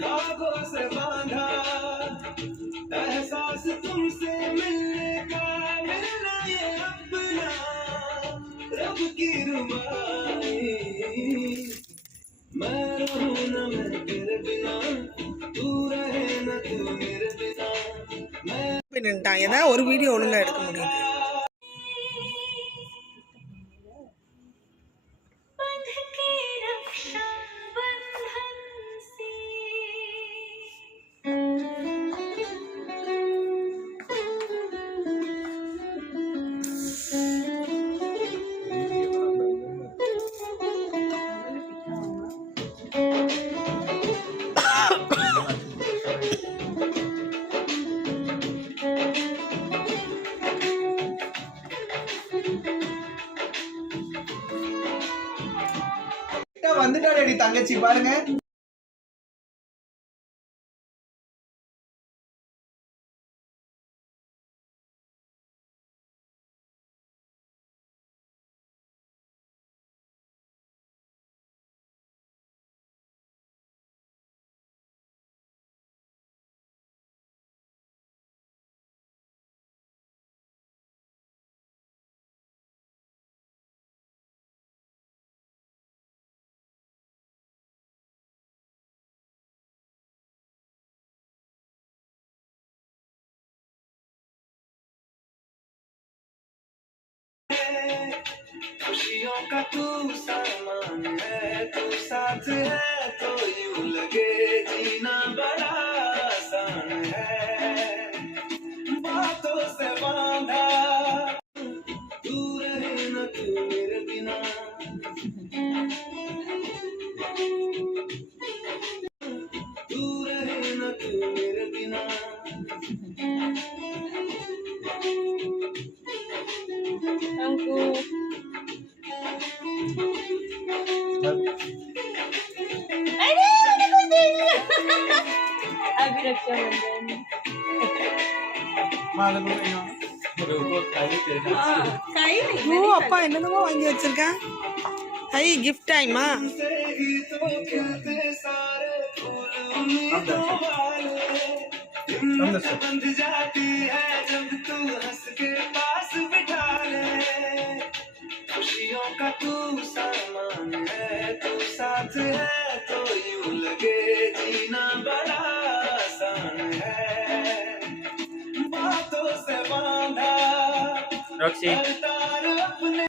धागों से बांधा एहसास तुमसे मिलने का, मिलना ये अपना रब की रुबाई। मैं रहूं न मैं तेरे बिना, तू रहे न तू मेरे बिना। मैं ஏதாவது ஒரு வீடியோ ஒழுங்கா எடுக்க முடியும். வந்துட்டாடி தங்கச்சி பாருங்க. खुशियों का तू सामान है, तू साथ है तो यूं लगे जीना बड़ा आसान है। बातों से बांधा तू रहे न तू मेरे बिना, तू रहे न तू मेरे बिना। अभी रक्षाबंधन அப்பா என்னென்னமோ வாங்கி வச்சிருக்கேன். ஹை கிஃப்ட் டைமா? बंध जाती है जब तू हंस के पास बिठा ले, खुशियों का तू सामान है, तू साथ है तो यूं लगे जीना बड़ा आसान है। बातों से बांधा